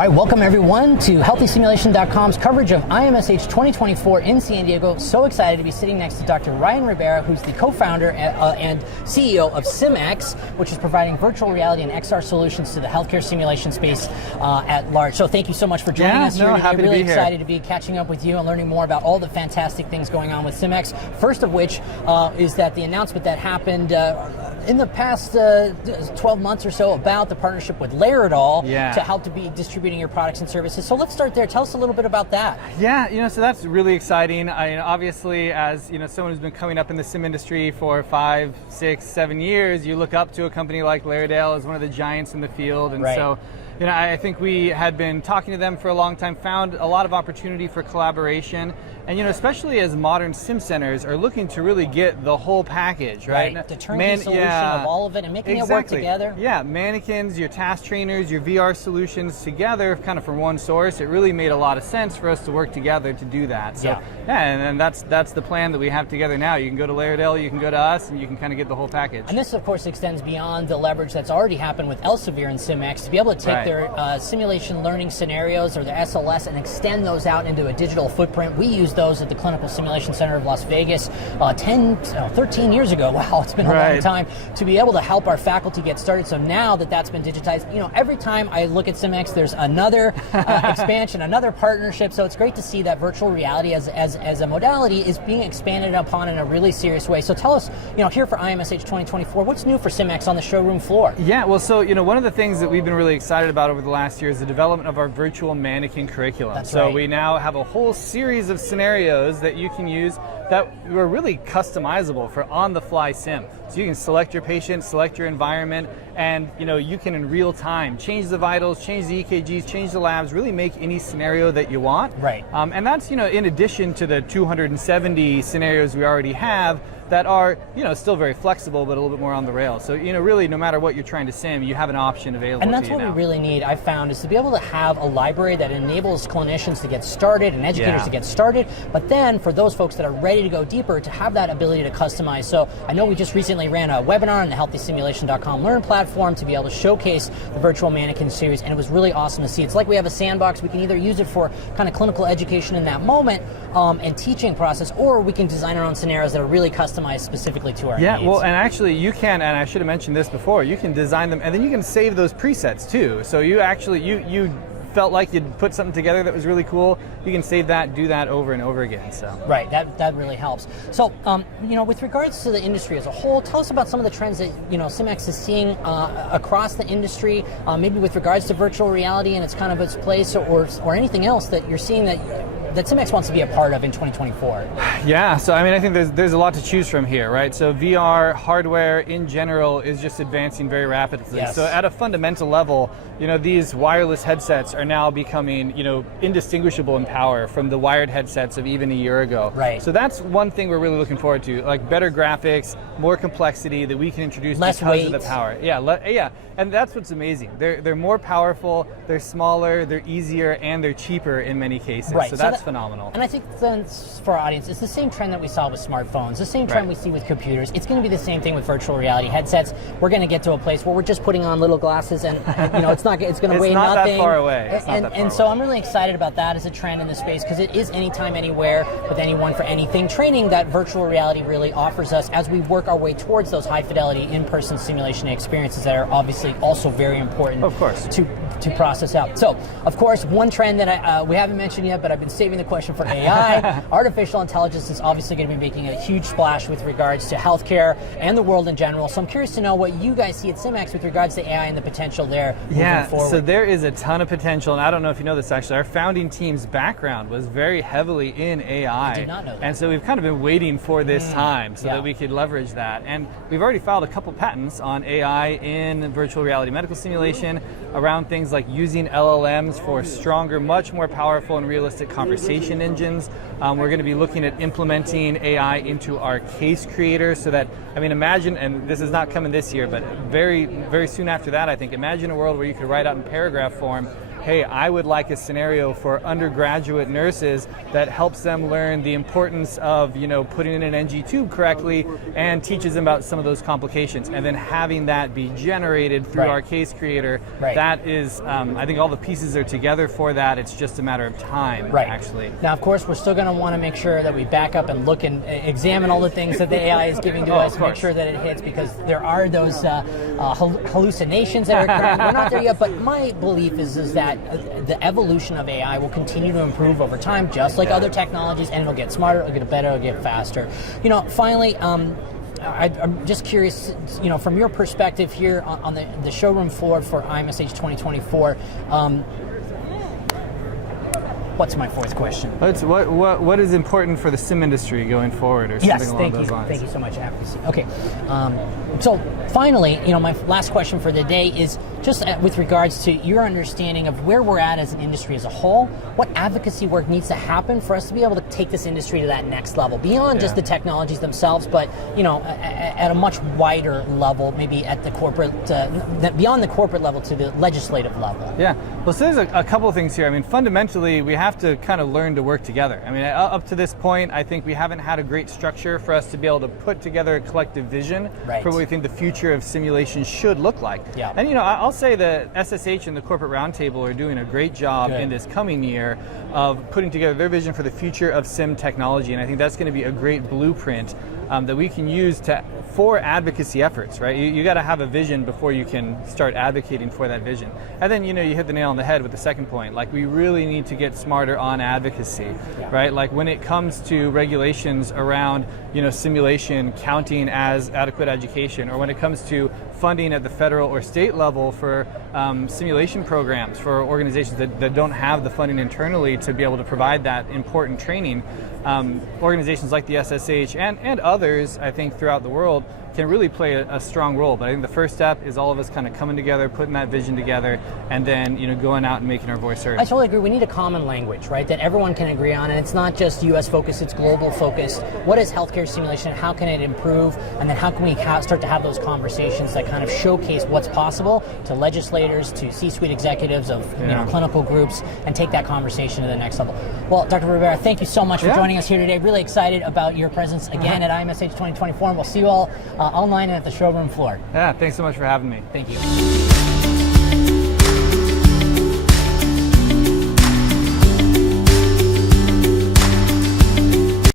All right, welcome everyone to HealthySimulation.com's coverage of IMSH 2024 in San Diego. So excited to be sitting next to Dr. Ryan Ribeira, who's the co-founder and CEO of SimX, which is providing virtual reality and XR solutions to the healthcare simulation space at large. So thank you so much for joining us here today. Happy really to be excited here. to be catching up with you and learning more about all the fantastic things going on with SimX. First of which is that the announcement that happened in the past 12 months or so about the partnership with Ribeira to help to be distributing your products and services. So let's start there. Tell us a little bit about that. Yeah, so that's really exciting. Obviously, as someone who's been coming up in the sim industry for 5, 6, 7 years, you look up to a company like Ribeira as one of the giants in the field, and so. I think we had been talking to them for a long time, found a lot of opportunity for collaboration, and especially as modern sim centers are looking to really get the whole package, right? The turnkey solution of all of it and making it work together. Yeah, mannequins, your task trainers, your VR solutions together, kind of from one source. It really made a lot of sense for us to work together to do that. So and that's the plan that we have together now. You can go to Ribeira, you can go to us, and you can kind of get the whole package. And this, of course, extends beyond the leverage that's already happened with Elsevier and SimX to be able to take their simulation learning scenarios or their SLS and extend those out into a digital footprint. We use those at the Clinical Simulation Center of Las Vegas 13 years ago. Wow, it's been a long time, to be able to help our faculty get started. So now that that's been digitized, every time I look at SimX, there's another expansion, another partnership. So it's great to see that virtual reality as a modality is being expanded upon in a really serious way. So tell us, here for IMSH 2024, what's new for SimX on the showroom floor? Yeah, well, so one of the things that we've been really excited about over the last year is the development of our virtual mannequin curriculum. So we now have a whole series of scenarios that you can use that are really customizable for on-the-fly sim. So you can select your patient, select your environment, and you can in real time change the vitals, change the EKGs, change the labs, really make any scenario that you want. And that's in addition to the 270 scenarios we already have that are still very flexible but a little bit more on the rails. So really no matter what you're trying to sim, you have an option available to you now. And that's what we really need, I've found, is to be able to have a library that enables clinicians to get started and educators to get started, but then for those folks that are ready to go deeper, to have that ability to customize. So I know we just recently ran a webinar on the HealthySimulation.com Learn platform to be able to showcase the virtual mannequin series, and it was really awesome to see. It's like we have a sandbox. We can either use it for kind of clinical education in that moment and teaching process, or we can design our own scenarios that are really customized specifically to our needs. Yeah, well, and actually you can, and I should have mentioned this before, you can design them and then you can save those presets too. So you actually, you felt like you'd put something together that was really cool, you can save that, do that over and over again. So that really helps. So with regards to the industry as a whole, tell us about some of the trends that SimX is seeing across the industry, maybe with regards to virtual reality and its kind of its place, or anything else that you're seeing that SimX wants to be a part of in 2024. Yeah, so I think there's a lot to choose from here, right? So VR hardware in general is just advancing very rapidly. So at a fundamental level, these wireless headsets are now becoming, indistinguishable in power from the wired headsets of even a year ago. So that's one thing we're really looking forward to, like better graphics, more complexity that we can introduce because of the power. And that's what's amazing. They're more powerful, they're smaller, they're easier, and they're cheaper in many cases. So that's phenomenal. And I think then for our audience, it's the same trend that we saw with smartphones, the same trend we see with computers. It's going to be the same thing with virtual reality headsets. We're going to get to a place where we're just putting on little glasses, and it's going to weigh nothing. That far away. And so I'm really excited about that as a trend in the space, because it is anytime, anywhere, with anyone for anything training that virtual reality really offers us as we work our way towards those high fidelity in-person simulation experiences that are obviously also very important to process out. So, of course, one trend that we haven't mentioned yet, but I've been saving the question for AI. Artificial intelligence is obviously going to be making a huge splash with regards to healthcare and the world in general. So I'm curious to know what you guys see at SimX with regards to AI and the potential there moving forward. So there is a ton of potential, and I don't know if you know this actually, our founding team's background was very heavily in AI. I did not know that. And so we've kind of been waiting for this time so that we could leverage that. And we've already filed a couple patents on AI in virtual reality medical simulation around things like using LLMs for stronger, much more powerful and realistic conversation engines. We're going to be looking at implementing AI into our case creator so that, imagine, and this is not coming this year, but very, very soon after that, I think, imagine a world where you could write out in paragraph form hey, I would like a scenario for undergraduate nurses that helps them learn the importance of, putting in an NG tube correctly and teaches them about some of those complications, and then having that be generated through our case creator. That is, I think all the pieces are together for that. It's just a matter of time, actually. Now, of course, we're still going to want to make sure that we back up and look and examine all the things that the AI is giving to us, make sure that it hits, because there are those hallucinations that are occurring. We're not there yet, but my belief is that the evolution of AI will continue to improve over time, just like other technologies, and it'll get smarter, it'll get better, it'll get faster. Finally, I'm just curious, from your perspective here on the showroom floor for IMSH 2024, what's my fourth question? What is important for the sim industry going forward, or something along those lines? Thank you so much, advocacy. Okay, so finally, my last question for the day is just with regards to your understanding of where we're at as an industry as a whole. What advocacy work needs to happen for us to be able to take this industry to that next level, beyond just the technologies themselves, but at a much wider level, maybe at the corporate, beyond the corporate level to the legislative level? Yeah, well, so there's a couple of things here. I mean, fundamentally, we have to kind of learn to work together. I mean, up to this point, I think we haven't had a great structure for us to be able to put together a collective vision for what we think the future of simulation should look like. Yeah. And I'll say that SSH and the Corporate Roundtable are doing a great job in this coming year of putting together their vision for the future of sim technology, and I think that's going to be a great blueprint that we can use for advocacy efforts, right? You got to have a vision before you can start advocating for that vision. And then, you hit the nail on the head with the second point. Like, we really need to get smarter on advocacy, right? Like, when it comes to regulations around, simulation counting as adequate education, or when it comes to funding at the federal or state level for simulation programs for organizations that don't have the funding internally to be able to provide that important training, organizations like the SSH and others, I think, throughout the world can really play a strong role. But I think the first step is all of us kind of coming together, putting that vision together, and then going out and making our voice heard. I totally agree. We need a common language, right, that everyone can agree on, and it's not just U.S. focused, it's global focused. What is healthcare simulation? How can it improve? And then how can we start to have those conversations that kind of showcase what's possible to legislators, to C-suite executives of clinical groups, and take that conversation to the next level. Well, Dr. Ribeira, thank you so much for joining us here today. Really excited about your presence again at IMSH 2024, and we'll see you all online and at the showroom floor. Yeah, thanks so much for having me. Thank you.